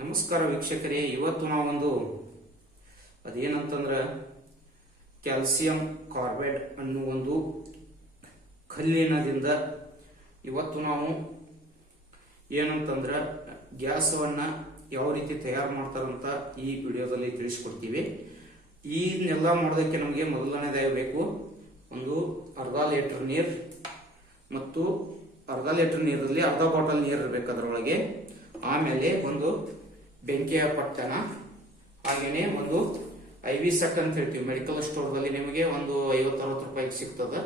ನಮಸ್ಕಾರ ವೀಕ್ಷಕರೇ, ಇವತ್ತು ನಾವೊಂದು ಅದೇನಂತಂದ್ರೆ ಕ್ಯಾಲ್ಸಿಯಂ ಕಾರ್ಬೈಡ್ ಅನ್ನೋ ಒಂದು ಕಲ್ಲಿನದಿಂದ ಇವತ್ತು ನಾವು ಏನಂತಂದ್ರೆ ಗ್ಯಾಸವನ್ನ ಯಾವ ರೀತಿ ತಯಾರು ಮಾಡ್ತಾರಂತ ಈ ವಿಡಿಯೋದಲ್ಲಿ ತಿಳಿಸ್ಕೊಡ್ತೀವಿ. ಇದನ್ನೆಲ್ಲ ಮಾಡೋದಕ್ಕೆ ನಮಗೆ ಮೊದಲನೇದಾಗಿ ಬೇಕು ಒಂದು ಅರ್ಧ ಲೀಟರ್ ನೀರು, ಮತ್ತು ಅರ್ಧ ಲೀಟರ್ ನೀರಲ್ಲಿ ಅರ್ಧ ಬಾಟಲ್ ನೀರು ಇರಬೇಕು ಅದರೊಳಗೆ. ಆಮೇಲೆ ಒಂದು ಬೆಂಕಿಯ ಪಟ್ಟಣ, ಹಾಗೇನೆ ಒಂದು IV ಸೆಟ್ ಅಂತ ಹೇಳ್ತೀವಿ, ಮೆಡಿಕಲ್ ಸ್ಟೋರ್ದಲ್ಲಿ ನಿಮಗೆ ಒಂದು 50-60 ರೂಪಾಯಿಗೆ ಸಿಗ್ತದೆ.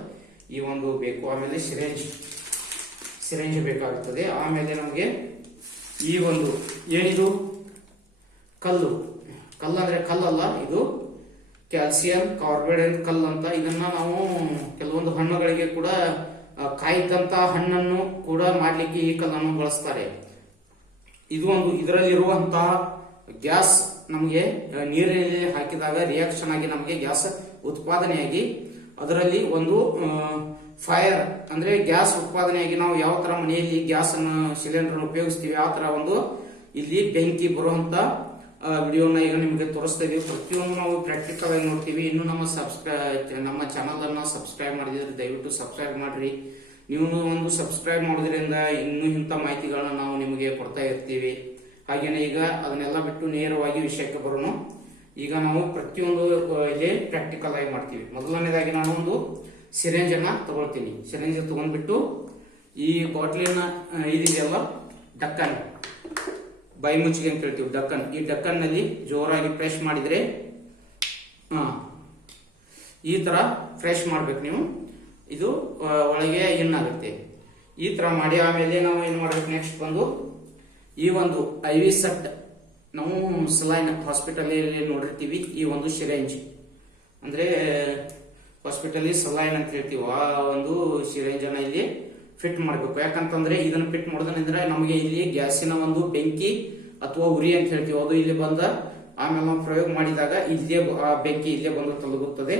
ಈ ಒಂದು ಬೇಕು. ಆಮೇಲೆ ಸಿರೆಂಜ್ ಬೇಕಾಗುತ್ತದೆ. ಆಮೇಲೆ ನಮಗೆ ಈ ಒಂದು ಏನಿದು ಕಲ್ಲು ಅಂದ್ರೆ ಕಲ್ಲಲ್ಲ, ಇದು ಕ್ಯಾಲ್ಸಿಯಂ ಕಾರ್ಬೈಡ್ ಕಲ್ಲು ಅಂತ. ಇದನ್ನ ನಾವು ಕೆಲವೊಂದು ಹಣ್ಣುಗಳಿಗೆ ಕೂಡ ಕಾಯ್ದಂತ ಹಣ್ಣನ್ನು ಕೂಡ ಮಾಡ್ಲಿಕ್ಕೆ ಈ ಕಲ್ಲನ್ನು ಬಳಸ್ತಾರೆ. ಇದು ಒಂದು ಇದರಲ್ಲಿರುವಂತಹ ಗ್ಯಾಸ್ ನಮಗೆ ನೀರಿನಲ್ಲಿ ಹಾಕಿದಾಗ ರಿಯಾಕ್ಷನ್ ಆಗಿ ನಮಗೆ ಗ್ಯಾಸ್ ಉತ್ಪಾದನೆಯಾಗಿ ಅದರಲ್ಲಿ ಒಂದು ಫೈರ್ ಅಂದ್ರೆ ಗ್ಯಾಸ್ ಉತ್ಪಾದನೆಯಾಗಿ ನಾವು ಯಾವ ತರ ಮನೆಯಲ್ಲಿ ಗ್ಯಾಸ್ ಅನ್ನು ಸಿಲಿಂಡರ್ ಉಪಯೋಗಿಸ್ತೀವಿ ಆ ತರ ಒಂದು ಇಲ್ಲಿ ಬೆಂಕಿ ಬರುವಂತ ವಿಡಿಯೋನ ಈಗ ನಿಮಗೆ ತೋರಿಸ್ತಾ ಇದೀವಿ. ಪ್ರತಿಯೊಂದು ನಾವು ಪ್ರಾಕ್ಟಿಕಲ್ ಆಗಿ ನೋಡ್ತೀವಿ. ಇನ್ನು ನಮ್ಮ ಚಾನಲ್ ಅನ್ನ ಸಬ್ಸ್ಕ್ರೈಬ್ ಮಾಡಿದ್ರೆ ದಯವಿಟ್ಟು ಸಬ್ಸ್ಕ್ರೈಬ್ ಮಾಡ್ರಿ. ನೀವು ಒಂದು ಸಬ್ಸ್ಕ್ರೈಬ್ ಮಾಡೋದ್ರಿಂದ ಇನ್ನೂ ಇಂಥ ಮಾಹಿತಿಗಳನ್ನ ನಾವು ನಿಮಗೆ ಕೊಡ್ತಾ ಇರ್ತೀವಿ. ಹಾಗೇನೆ ಈಗ ಅದನ್ನೆಲ್ಲ ಬಿಟ್ಟು ನೇರವಾಗಿ ವಿಷಯಕ್ಕೆ ಬರೋಣ. ಈಗ ನಾವು ಪ್ರತಿಯೊಂದು ಇಲ್ಲಿ ಪ್ರಾಕ್ಟಿಕಲ್ ಆಗಿ ಮಾಡ್ತೀವಿ. ಮೊದಲನೇದಾಗಿ ನಾನು ಒಂದು ಸಿರೆಂಜ್ ಅನ್ನ ತಗೊಳ್ತೀನಿ. ಸಿರೆಂಜ್ ತಗೊಂಡ್ಬಿಟ್ಟು ಈ ಬಾಟ್ಲಿನ ಇದೆಯಲ್ಲ ಡಕ್ಕನ್, ಬಾಯಿ ಮುಚ್ಚಿಗೆ ಅಂತ ಹೇಳ್ತೀವಿ ಡಕ್ಕನ್, ಈ ಡಕ್ಕನ್ ನಲ್ಲಿ ಜೋರಾಗಿ ಪ್ರೆಸ್ ಮಾಡಿದ್ರೆ ಈ ತರ ಪ್ರೆಸ್ ಮಾಡ್ಬೇಕು ನೀವು. ಇದು ಒಳಗೆ ಏನಾಗುತ್ತೆ ಈ ತರ ಮಾಡಿ. ಆಮೇಲೆ ನಾವು ಏನ್ ಮಾಡ್ಬೇಕು, ನೆಕ್ಸ್ಟ್ ಬಂದು ಈ ಒಂದು IV ಸೆಟ್, ನಾವು ಸಲೈನ್ ಹಾಸ್ಪಿಟಲ್ ನೋಡಿರ್ತೀವಿ. ಈ ಒಂದು ಸಿರೆಂಜ್ ಅಂದ್ರೆ ಹಾಸ್ಪಿಟಲ್ ಸಲೈನ್ ಅಂತ ಹೇಳ್ತೀವಿ, ಆ ಒಂದು ಸಿರೆಂಜ್ ಅನ್ನ ಇಲ್ಲಿ ಫಿಟ್ ಮಾಡ್ಬೇಕು. ಯಾಕಂತಂದ್ರೆ ಇದನ್ನ ಫಿಟ್ ಮಾಡೋದಂದ್ರೆ ನಮಗೆ ಇಲ್ಲಿ ಗ್ಯಾಸಿನ ಒಂದು ಬೆಂಕಿ ಅಥವಾ ಉರಿ ಅಂತ ಹೇಳ್ತೀವಿ, ಅದು ಇಲ್ಲಿ ಬಂದ ಆಮೇಲೆ ನಾವು ಪ್ರಯೋಗ ಮಾಡಿದಾಗ ಇಲ್ಲೇ ಬೆಂಕಿ ಇಲ್ಲೇ ಬಂದು ತೊಲಗುತ್ತದೆ.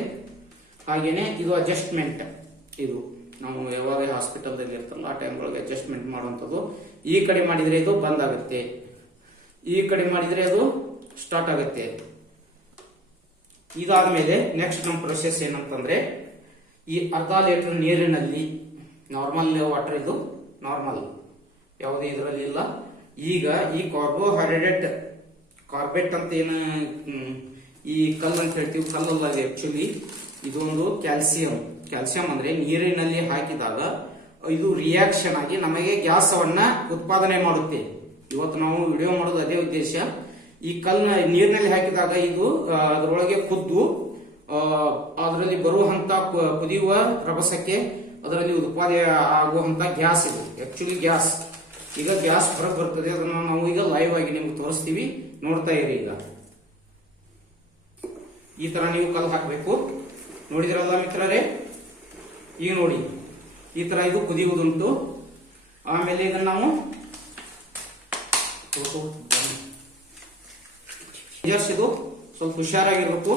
ಹಾಗೇನೆ ಇದು ಅಡ್ಜಸ್ಟ್ಮೆಂಟ್, ಇದು ನಾವು ಯಾವಾಗ ಹಾಸ್ಪಿಟಲ್ದಲ್ಲಿ ಇರ್ತಲ್ಲ ಆ ಟೈಮ್ ಒಳಗೆ ಅಡ್ಜಸ್ಟ್ಮೆಂಟ್ ಮಾಡುವಂಥದ್ದು. ಈ ಕಡೆ ಮಾಡಿದ್ರೆ ಇದು ಬಂದ್ ಆಗುತ್ತೆ, ಈ ಕಡೆ ಮಾಡಿದ್ರೆ ಅದು ಸ್ಟಾರ್ಟ್ ಆಗುತ್ತೆ. ಇದಾದ್ಮೇಲೆ ನೆಕ್ಸ್ಟ್ ನಮ್ಮ ಪ್ರೊಸೆಸ್ ಏನಂತಂದ್ರೆ ಈ ಅರ್ಧ ಲೀಟರ್ ನೀರಿನಲ್ಲಿ ನಾರ್ಮಲ್ ವಾಟರ್, ಇದು ನಾರ್ಮಲ್ ಯಾವುದೇ ಇದರಲ್ಲಿ ಇಲ್ಲ. ಈಗ ಈ ಕಾರ್ಬೇಟ್ ಅಂತ ಏನು ಈ ಕಲ್ಲು ಅಂತ ಹೇಳ್ತೀವಿ, ಕಲ್ಲಲ್ಲ ಆಕ್ಚುಲಿ ಇದು ಒಂದು ಕ್ಯಾಲ್ಸಿಯಂ ಅಂದ್ರೆ ನೀರಿನಲ್ಲಿ ಹಾಕಿದಾಗ ಇದು ರಿಯಾಕ್ಷನ್ ಆಗಿ ನಮಗೆ ಗ್ಯಾಸವನ್ನ ಉತ್ಪಾದನೆ ಮಾಡುತ್ತೆ. ಇವತ್ತು ನಾವು ವಿಡಿಯೋ ಮಾಡೋದು ಅದೇ ಉದ್ದೇಶ. ಈ ಕಲ್ಲನ್ನ ನೀರಿನಲ್ಲಿ ಹಾಕಿದಾಗ ಇದು ಅದರೊಳಗೆ ಕುದ್ದು ಅದರಲ್ಲಿ ಬರುವಂತ ಕುದಿಯುವ ರಭಸಕ್ಕೆ ಅದರಲ್ಲಿ ಉತ್ಪಾದನೆ ಆಗುವಂತ ಗ್ಯಾಸ್ ಇದು ಆಕ್ಚುಲಿ ಗ್ಯಾಸ್. ಈಗ ಗ್ಯಾಸ್ ಹೊರಗೆ ಬರ್ತದೆ, ಅದನ್ನ ನಾವು ಈಗ ಲೈವ್ ಆಗಿ ನಿಮ್ಗೆ ತೋರಿಸ್ತೀವಿ, ನೋಡ್ತಾ ಇರಿ. ಈಗ ಈ ತರ ನೀವು ಕಲ್ಲು ಹಾಕಬೇಕು. ನೋಡಿದಿರಲ್ಲ ಮಿತ್ರರೇ, ಈಗ ನೋಡಿ ಈ ತರ ಇದು ಕುದಿಯುವುದುಂಟು. ಆಮೇಲೆ ಇದನ್ನ ನಾವು ಇದು ಸ್ವಲ್ಪ ಹುಷಾರಾಗಿರ್ಬೇಕು.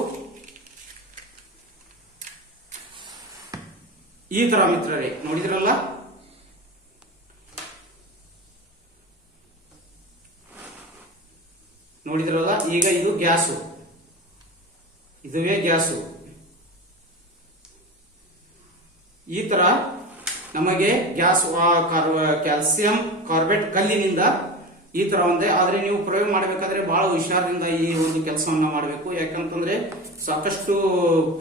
ಈ ತರ ಮಿತ್ರರೇ ನೋಡಿದಿರಲ್ಲ, ಈಗ ಇದು ಗ್ಯಾಸು, ಇದುವೇ ಗ್ಯಾಸು. ಈ ತರ ನಮಗೆ ಗ್ಯಾಸ್ ಕ್ಯಾಲ್ಸಿಯಂ ಕಾರ್ಬೈಡ್ ಕಲ್ಲಿನಿಂದ ಈ ತರ ಒಂದೇ. ಆದ್ರೆ ನೀವು ಪ್ರಯೋಗ ಮಾಡಬೇಕಾದ್ರೆ ಬಹಳ ಹುಷಾರದಿಂದ ಈ ಒಂದು ಕೆಲಸವನ್ನ ಮಾಡಬೇಕು. ಯಾಕಂತಂದ್ರೆ ಸಾಕಷ್ಟು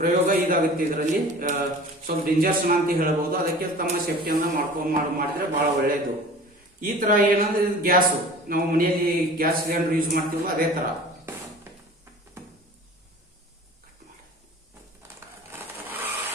ಪ್ರಯೋಗ ಇದಾಗುತ್ತೆ, ಇದರಲ್ಲಿ ಸ್ವಲ್ಪ ಡೇಂಜರ್ಸ್ ಅಂತ ಹೇಳಬಹುದು. ಅದಕ್ಕೆ ತಮ್ಮ ಸೇಫ್ಟಿಯನ್ನ ಮಾಡಿದ್ರೆ ಬಹಳ ಒಳ್ಳೆಯದು. ಈ ತರ ಏನಂದ್ರೆ ಗ್ಯಾಸು ನಾವು ಮನೆಯಲ್ಲಿ ಗ್ಯಾಸ್ ಸಿಲಿಂಡರ್ ಯೂಸ್ ಮಾಡ್ತೀವೋ ಅದೇ ತರ